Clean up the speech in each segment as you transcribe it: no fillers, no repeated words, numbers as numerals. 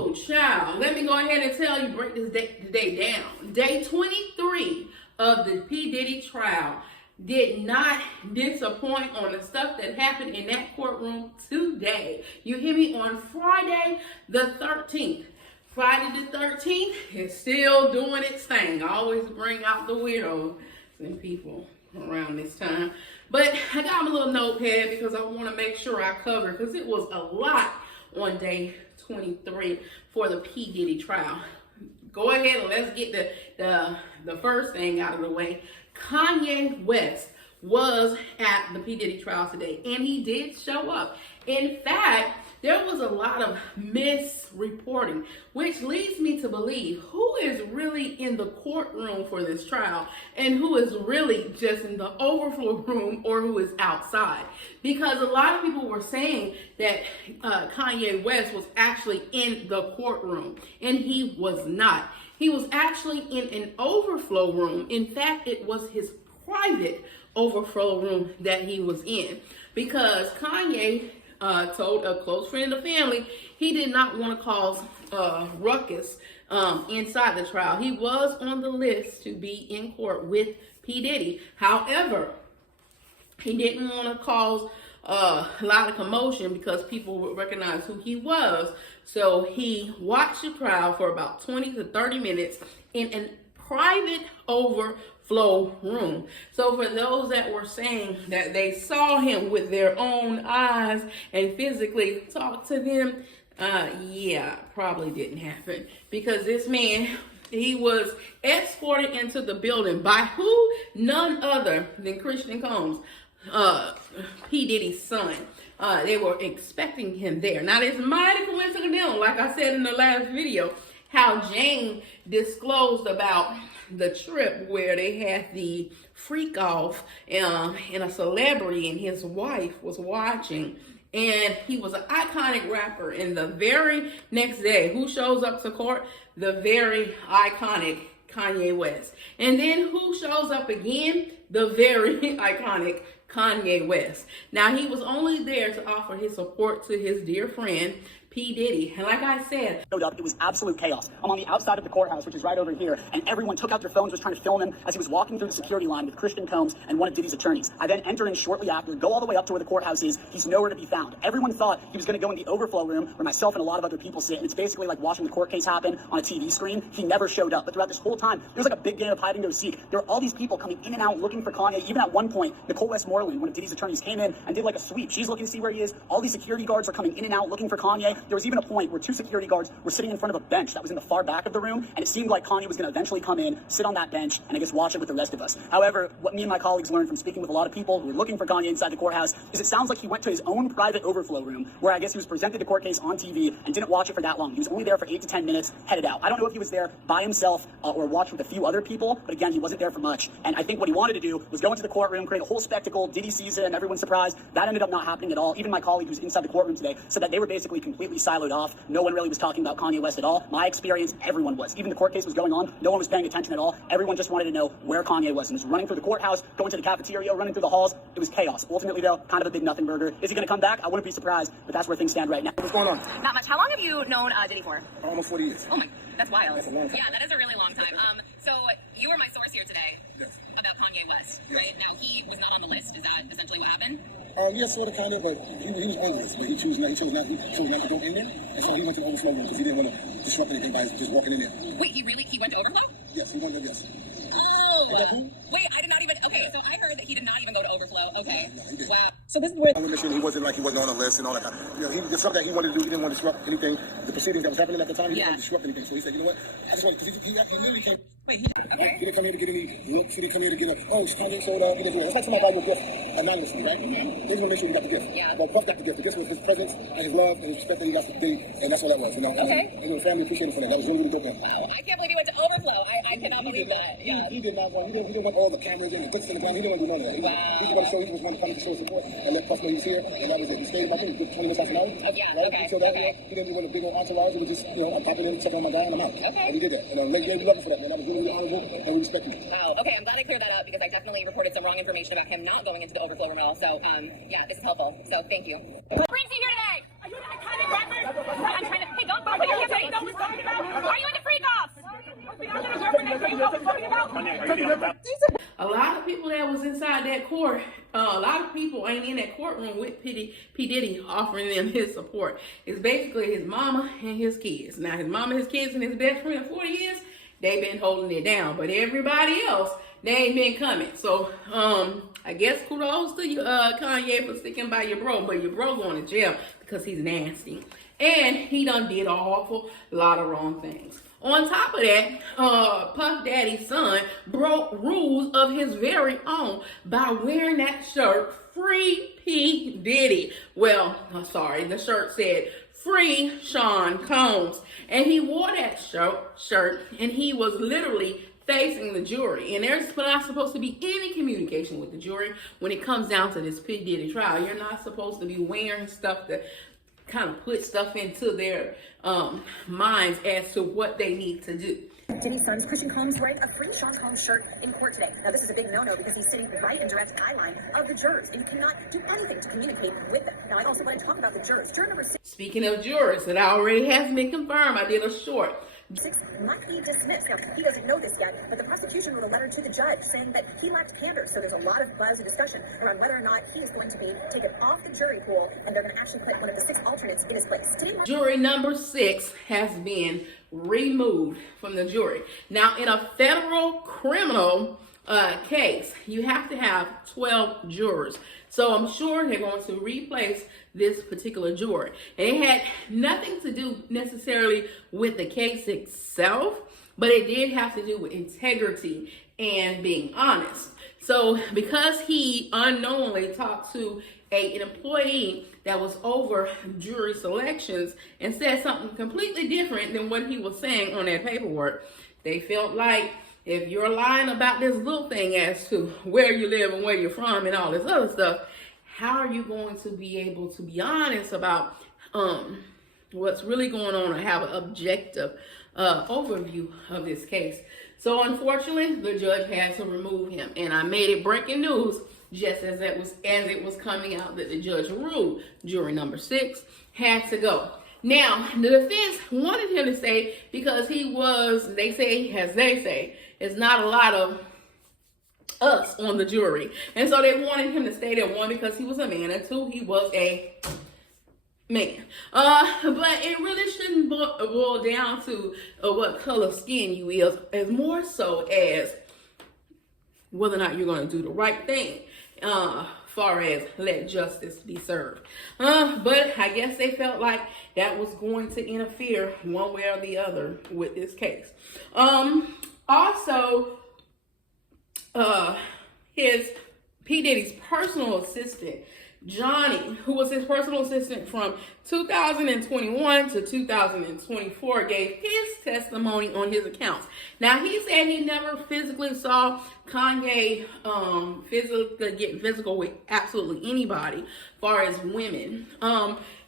Ooh, child. Let me go ahead and tell you, break this day down. Day 23 of the P. Diddy trial did not disappoint on the stuff that happened in that courtroom today. You hear me? On Friday the 13th. Friday the 13th is still doing its thing. I always bring out the weirdos and people around this time. But I got my little notepad because I want to make sure I cover, because it was a lot on day 23 for the P. Diddy trial. Go ahead and let's get the first thing out of the way. Kanye West was at the P. Diddy trial today, and he did show up. In fact, there was a lot of misreporting, which leads me to believe who is really in the courtroom for this trial and who is really just in the overflow room or who is outside. Because a lot of people were saying that Kanye West was actually in the courtroom, and he was not. He was actually in an overflow room. In fact, it was his private overflow room that he was in, because Kanye told a close friend of the family he did not want to cause ruckus inside the trial. He was on the list to be in court with P. Diddy. However, he didn't want to cause a lot of commotion because people would recognize who he was. So he watched the trial for about 20 to 30 minutes in a private overflow room. So for those that were saying that they saw him with their own eyes and physically talked to them, yeah, probably didn't happen, because this man, he was escorted into the building by who? None other than Christian Combs, P. Diddy's son. They were expecting him there. Now, it's mighty coincidental, like I said in the last video, how Jane disclosed about the trip where they had the freak off and a celebrity and his wife was watching. And he was an iconic rapper. And the very next day, who shows up to court? The very iconic Kanye West. And then who shows up again? The very iconic Kanye West. Now, he was only there to offer his support to his dear friend, P. Diddy. And like I said, it was absolute chaos. I'm on the outside of the courthouse, which is right over here, and everyone took out their phones, was trying to film him as he was walking through the security line with Christian Combs and one of Diddy's attorneys. I then enter in shortly after, go all the way up to where the courthouse is. He's nowhere to be found. Everyone thought he was going to go in the overflow room where myself and a lot of other people sit, and it's basically like watching the court case happen on a TV screen. He never showed up. But throughout this whole time, there was like a big game of hide and go seek. There were all these people coming in and out looking for Kanye. Even at one point, Nicole Westmoreland, one of Diddy's attorneys, came in and did like a sweep. She's looking to see where he is. All these security guards are coming in and out looking for Kanye. There was even a point where two security guards were sitting in front of a bench that was in the far back of the room, and it seemed like Kanye was going to eventually come in, sit on that bench, and I guess watch it with the rest of us. However, what me and my colleagues learned from speaking with a lot of people who were looking for Kanye inside the courthouse is it sounds like he went to his own private overflow room, where I guess he was presented the court case on TV and didn't watch it for that long. He was only there for 8 to 10 minutes, headed out. I don't know if he was there by himself or watched with a few other people, but again, he wasn't there for much. And I think what he wanted to do was go into the courtroom, create a whole spectacle. Diddy sees it and everyone's surprised. That ended up not happening at all. Even my colleague who's inside the courtroom today said that they were basically completely siloed off. No one really was talking about Kanye West at all. My experience, everyone was. Even the court case was going on, no one was paying attention at all. Everyone just wanted to know where Kanye was, and was running through the courthouse, going to the cafeteria, running through the halls. It was chaos. Ultimately, though, kind of a big nothing burger. Is he going to come back? I wouldn't be surprised, but that's where things stand right now. What's going on? Not much. How long have you known Diddy for? Almost 40 years. Oh my, that's wild. That's a long time. Yeah, that is a really long time. So you were my source here today. Yes. About Kanye West, right? Now he was not on the list. Is that essentially what happened? Yes, sort of, kind of, but he was on the list, but he chose not to go in there, and so he went to the overflow room because he didn't want to disrupt anything by just walking in there. Wait, he went to overflow? Yes, he went there, yes. Oh, wait, I did not even, okay, so I heard that he did not even go to overflow. Okay, No, he didn't. wow. So this is where... He wasn't on the list and all that. There's something that he wanted to do. He didn't want to disrupt anything. The proceedings that was happening at the time, he didn't want to disrupt anything. So he said, you know what? I just want, because he literally came. Wait, okay. He didn't come here to get any looks. He didn't come here to get Kanye showed up. He didn't do it. It's like somebody buy you a gift anonymously, right? They just want to make sure you got the gift. Yeah. Well, Puff got the gift. The gift was his presence and his love and his respect that he got for Diddy, and that's all that was, you know? Okay. And the family appreciated for that. That was really, really dope. Wow, I can't believe he went to overflow. I cannot believe that. Yeah. He did not go. He didn't want all the cameras and the glitz in the ground. He didn't want to do none of that. He just wanted to come to show support and let Puff know he was here, and that was it. He stayed about 20 minutes, half an hour. Oh, yeah, right? okay. So that, Okay. He didn't want a big old entourage. It was just, I'm popping in, checking on my guy, and I'm out. Okay. And he did that. And we love him for that, man. That was really, really honorable, and we respect him. Wow. Okay, I'm glad I cleared that up because I definitely reported some wrong information about him not going into the overflow room at all. So, yeah, this is helpful. So, thank you. What brings you here today? Are you an iconic rapper? I'm trying to. Hey, don't put your hands on me. inside that court, a lot of people ain't in that courtroom with P. Diddy offering them his support. It's basically his mama and his kids. Now, his mama, his kids, and his best friend of 40 years, they've been holding it down. But everybody else, they ain't been coming. So, I guess kudos to you, Kanye, for sticking by your bro. But your bro going to jail because he's nasty. And he done did an awful lot of wrong things. On top of that, Puff Daddy's son broke rules of his very own by wearing that shirt, Free P. Diddy. Well, sorry, the shirt said, Free Sean Combs. And he wore that shirt, and he was literally facing the jury. And there's not supposed to be any communication with the jury when it comes down to this P. Diddy trial. You're not supposed to be wearing stuff that kind of put stuff into their minds as to what they need to do. Diddy's son's Christian Combs wearing a Free Sean Combs shirt in court today. Now, this is a big no-no because he's sitting right in direct eye line of the jurors and cannot do anything to communicate with them. Now, I also want to talk about the jurors. Juror number 6. Speaking of jurors, it already has been confirmed. I did a short. 6 might be dismissed. Now, he doesn't know this yet, but the prosecution wrote a letter to the judge saying that he lacked candor. So there's a lot of buzz and discussion around whether or not he is going to be taken off the jury pool, and they're going to actually put one of the 6 alternates in his place. Today, jury number 6 has been removed from the jury. Now, in a federal criminal case, you have to have 12 jurors. So I'm sure they're going to replace this particular juror. And it had nothing to do necessarily with the case itself, but it did have to do with integrity and being honest. So because he unknowingly talked to an employee that was over jury selections and said something completely different than what he was saying on that paperwork, they felt like if you're lying about this little thing as to where you live and where you're from and all this other stuff, how are you going to be able to be honest about what's really going on or have an objective overview of this case? So unfortunately, the judge had to remove him, and I made it breaking news just as it was coming out that the judge ruled jury number 6 had to go. Now, the defense wanted him to stay because he was, they say, it's not a lot of us on the jury. And so they wanted him to stay there, 1, because he was a man, and 2, he was a man. But it really shouldn't boil down to what color skin you is, as more so as whether or not you're going to do the right thing, far as let justice be served. But I guess they felt like that was going to interfere one way or the other with this case. Also, his P. Diddy's personal assistant, Johnny, who was his personal assistant from 2021 to 2024, gave his testimony on his accounts. Now, he said he never physically saw Kanye get physical with absolutely anybody, as far as women.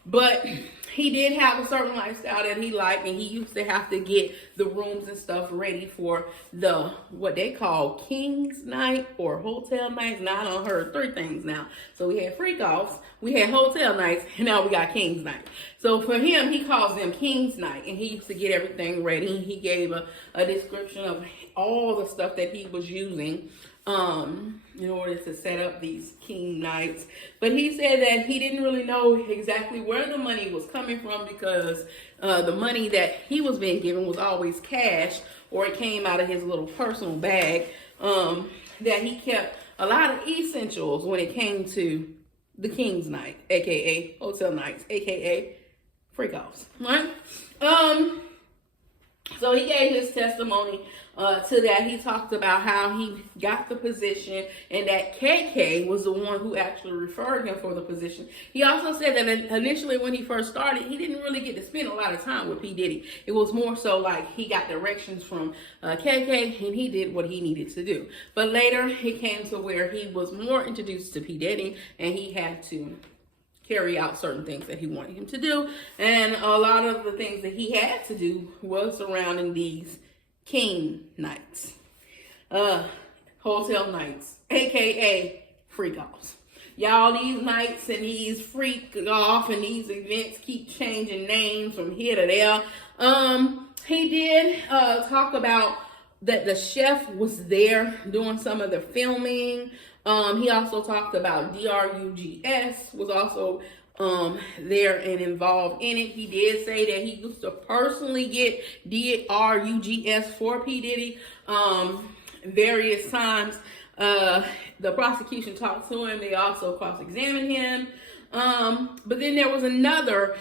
But he did have a certain lifestyle that he liked, and he used to have to get the rooms and stuff ready for the, what they call King's Night or hotel nights. Now, I done heard 3 things now. So we had freak offs, we had hotel nights, and now we got King's Night. So for him, he calls them King's Night, and he used to get everything ready. He gave a description of all the stuff that he was using in order to set up these king nights. But he said that he didn't really know exactly where the money was coming from, because the money that he was being given was always cash, or it came out of his little personal bag, that he kept a lot of essentials when it came to the King's Night, aka hotel nights, aka freak offs, right? So he gave his testimony to that. He talked about how he got the position, and that KK was the one who actually referred him for the position. He also said that initially when he first started, he didn't really get to spend a lot of time with P. Diddy. It was more so like he got directions from KK, and he did what he needed to do. But later, it came to where he was more introduced to P. Diddy, and he had to carry out certain things that he wanted him to do. And a lot of the things that he had to do was surrounding these king nights, hotel nights, aka freak offs. Y'all, these nights and these freak off and these events keep changing names from here to there. He did talk about that the chef was there doing some of the filming, He also talked about DRUGS was also there and involved in it. He did say that he used to personally get DRUGS for P. Diddy various times. The prosecution talked to him. They also cross-examined him. But then there was another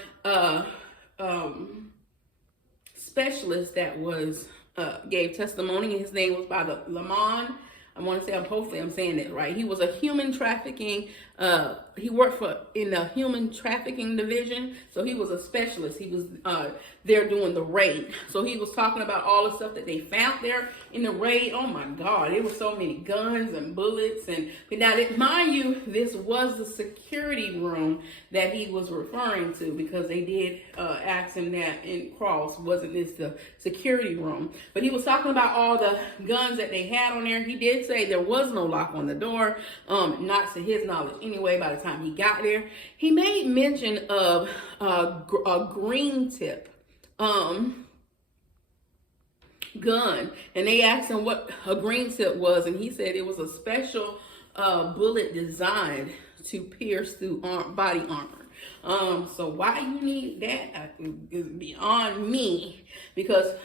specialist that was gave testimony. His name was by the Lamont. I want to say, hopefully I'm saying it right. He was a human trafficking, he worked in the human trafficking division. So he was a specialist. He was there doing the raid. So he was talking about all the stuff that they found there in the raid. Oh my God, there was so many guns and bullets. And now, mind you, this was the security room that he was referring to, because they did ask him that in cross, wasn't this the security room? But he was talking about all the guns that they had on there. He did say there was no lock on the door, not to his knowledge anyway, by the time he got there. He made mention of a green tip gun, and they asked him what a green tip was, and he said it was a special bullet designed to pierce through body armor. So why you need that is beyond me, because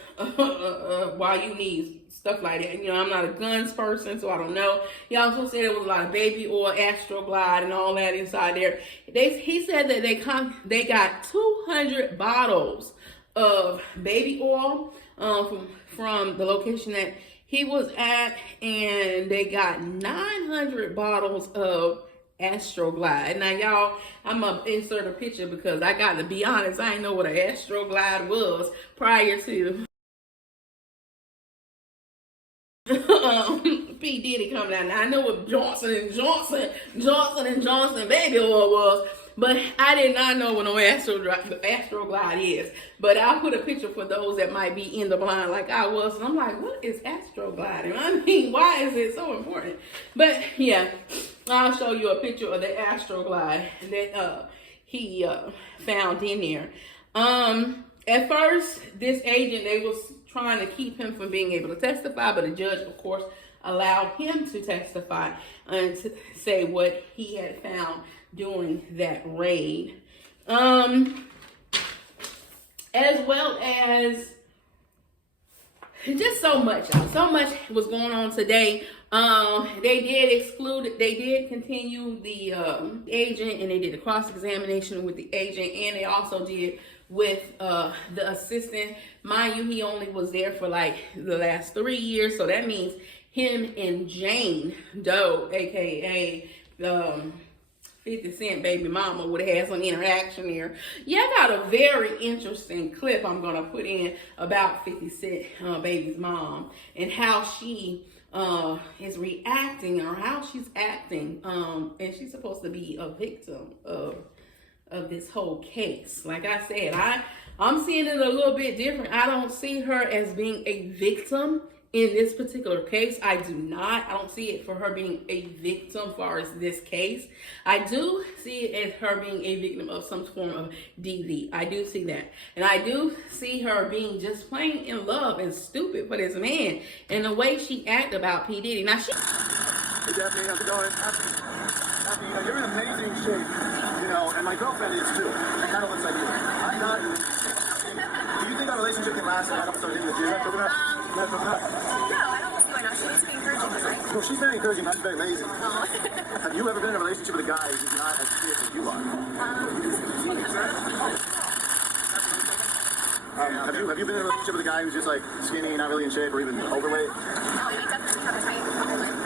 why you need stuff like that. You know, I'm not a guns person, so I don't know. He also said there was a lot of baby oil, Astroglide, and all that inside there. He said that they got 200 bottles of baby oil from the location that he was at, and they got 900 bottles of Astroglide. Now, y'all, I'm gonna insert a picture because I got to be honest, I didn't know what an Astroglide was prior to P. Diddy coming out. Now, I know what Johnson & Johnson baby oil was, but I did not know what no Astroglide is. But I'll put a picture for those that might be in the blind like I was. And I'm like, what is Astroglide? And I mean, why is it so important? But yeah, I'll show you a picture of the Astroglide that he found in there. At first, this agent, they was trying to keep him from being able to testify, but the judge, of course, allowed him to testify and to say what he had found during that raid. As well as just so much, y'all. So much was going on today. They did continue the agent, and they did a cross-examination with the agent, and they also did with the assistant. Mind you, he only was there for like the last 3 years, so that means him and Jane Doe, aka 50 Cent baby mama, would have had some interaction here. Yeah, I got a very interesting clip I'm gonna put in about 50 Cent baby's mom and how she is reacting, or how she's acting, and she's supposed to be a victim of this whole case. Like I said, I'm seeing it a little bit different. I don't see her as being a victim in this particular case. I do not. I don't see it for her being a victim as far as this case. I do see it as her being a victim of some form of DV. I do see that. And I do see her being just plain in love and stupid for this man, and the way she acted about P. Diddy. Now, Hey, Daphne, how's it going? Daphne, you're in amazing shape, and my girlfriend is too. It kind of looks like you. I'm not. Do you think our relationship can last? I don't start hitting the gym after that. No, I don't know what's going on. She needs to be encouraging, right? Well, she's very encouraging, but she's very lazy. Have you ever been in a relationship with a guy who's not as fit as you are? Have you been in a relationship with a guy who's just like skinny, not really in shape, or even overweight? No, we definitely have a tight overlap.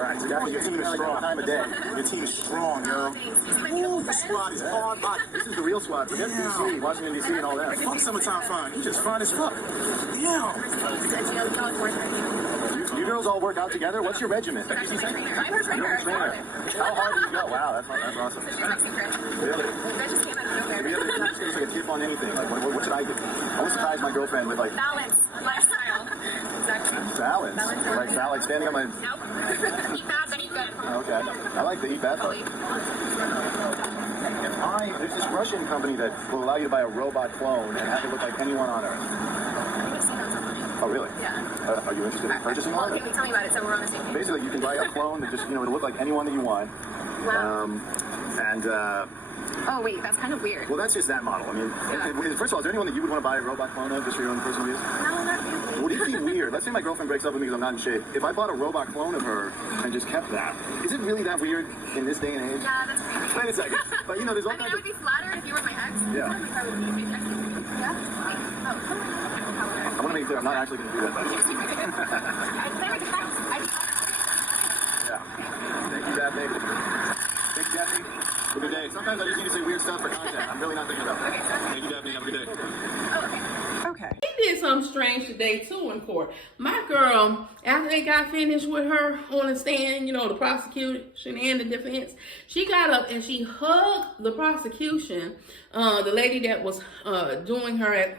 Right, so Daphne, your team is strong. Time of day. Your team is strong, yo. Ooh, the squad is hard. This is the real squad. Forget DC, Washington DC, and all that. Fuck summertime fun. You just fun as fuck. Yeah. You girls all work out together? What's your regimen? I'm her trainer. How hard do you go? Wow, that's awesome. Really? That just came out of nowhere. Have you ever given like a tip on anything? Like, what should I do? I want to surprise my girlfriend with like Balance, lifestyle. Exactly. salads. Like salad, standing on my. Nope. Eat bad, but eat good. Okay, I like to eat that part. There's this Russian company that will allow you to buy a robot clone and have it look like anyone on Earth. Oh, really? Yeah. Are you interested in purchasing one? Well, tell me about it so we're on the same page. Basically, you can buy a clone that just, it'll look like anyone that you want. Wow. And, Oh, wait, that's kind of weird. well, that's just that model. I mean, first of all, is there anyone that you would want to buy a robot clone of just for your own personal use? No, not really. Would it be weird? Let's say my girlfriend breaks up with me because I'm not in shape. If I bought a robot clone of her and just kept that, is it really that weird in this day and age? Yeah, that's weird. Wait a second. But, there's all I mean, kinds I would be flattered if you were my ex. Yeah. I would be my ex. Yeah? I want to make it clear, I'm not actually going to do that, by the way. Yeah. Thank you, Daphne. Thank you, Daphne. Have a good day. Sometimes I just need to say weird stuff for content. I'm really not thinking about it. Thank you, Daphne. Have a good day. Okay. He did something strange today too in court. My girl, after they got finished with her on the stand, the prosecution and the defense, she got up and she hugged the prosecution, the lady that was doing her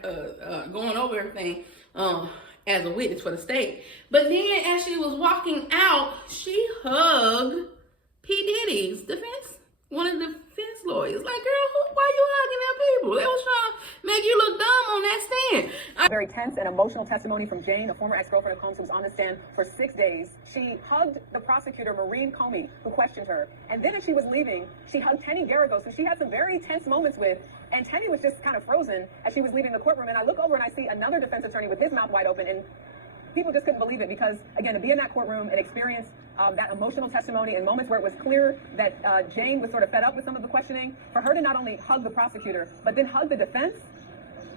going over everything as a witness for the state. But then as she was walking out, she hugged P. Diddy's defense. One of the defense lawyers, like, girl, why you hugging them people? They was trying to make you look dumb on that stand. Very tense and emotional testimony from Jane, a former ex-girlfriend of Combs who was on the stand for 6 days. She hugged the prosecutor, Maureen Comey, who questioned her. And then as she was leaving, she hugged Tenny Garagos, who she had some very tense moments with. And Tenny was just kind of frozen as she was leaving the courtroom. And I look over and I see another defense attorney with his mouth wide open. And people just couldn't believe it because, again, to be in that courtroom and experience that emotional testimony in moments where it was clear that Jane was sort of fed up with some of the questioning, for her to not only hug the prosecutor, but then hug the defense,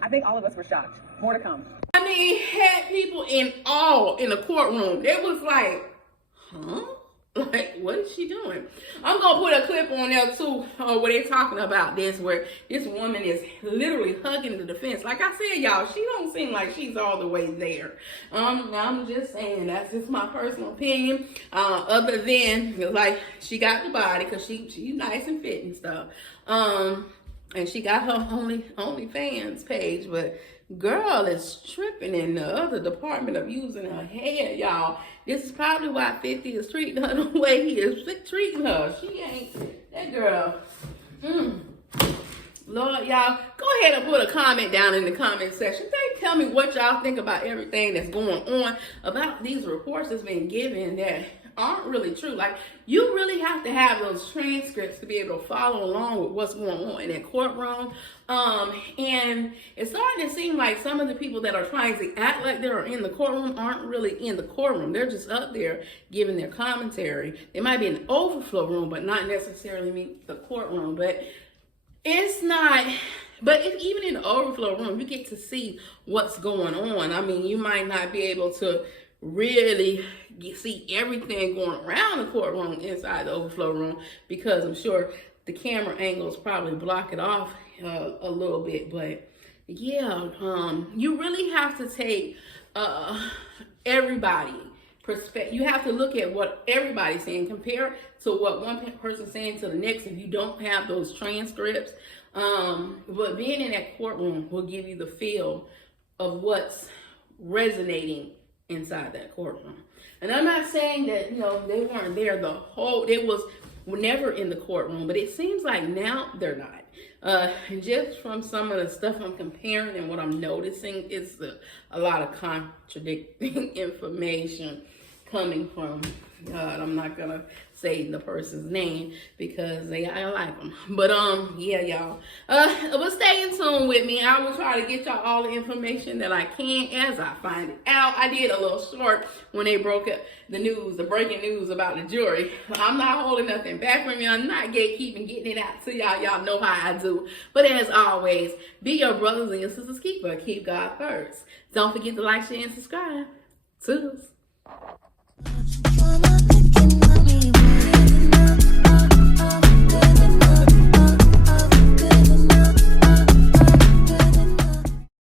I think all of us were shocked. More to come. I mean, had people in awe in the courtroom. It was like, huh? Like, what is she doing? I'm going to put a clip on there, too, where they're talking about this, where this woman is literally hugging the defense. Like I said, y'all, she don't seem like she's all the way there. I'm just saying, that's just my personal opinion. Other than, like, she got the body, because she's nice and fit and stuff. And she got her OnlyFans page, but girl is tripping in the other department of using her head, y'all. This is probably why 50 is treating her the way he is treating her. She ain't, that girl. Lord, y'all, go ahead and put a comment down in the comment section. Tell me what y'all think about everything that's going on, about these reports that's been given that aren't really true. Like, you really have to have those transcripts to be able to follow along with what's going on in that courtroom. And it's starting to seem like some of the people that are trying to act like they're in the courtroom aren't really in the courtroom. They're just up there giving their commentary. They might be in the overflow room, but not necessarily mean the courtroom. But it's not, even in the overflow room, you get to see what's going on. I mean, you might not be able to really see everything going around the courtroom inside the overflow room, because I'm sure the camera angles probably block it off a little bit. But yeah, you really have to take everybody perspective. You have to look at what everybody's saying, compare to what one person's saying to the next if you don't have those transcripts. But being in that courtroom will give you the feel of what's resonating inside that courtroom. And I'm not saying that, they weren't there they was never in the courtroom, but it seems like now they're not. Just from some of the stuff I'm comparing and what I'm noticing, is a lot of contradicting information coming from, I'm not gonna say the person's name because I like them. But yeah, y'all. But stay in tune with me. I will try to get y'all all the information that I can as I find it out. I did a little short when they broke up the breaking news about the jury. I'm not holding nothing back from you. I'm not gatekeeping, getting it out to y'all. Y'all know how I do. But as always, be your brothers and your sisters keeper. Keep God first. Don't forget to like, share, and subscribe. Toodles.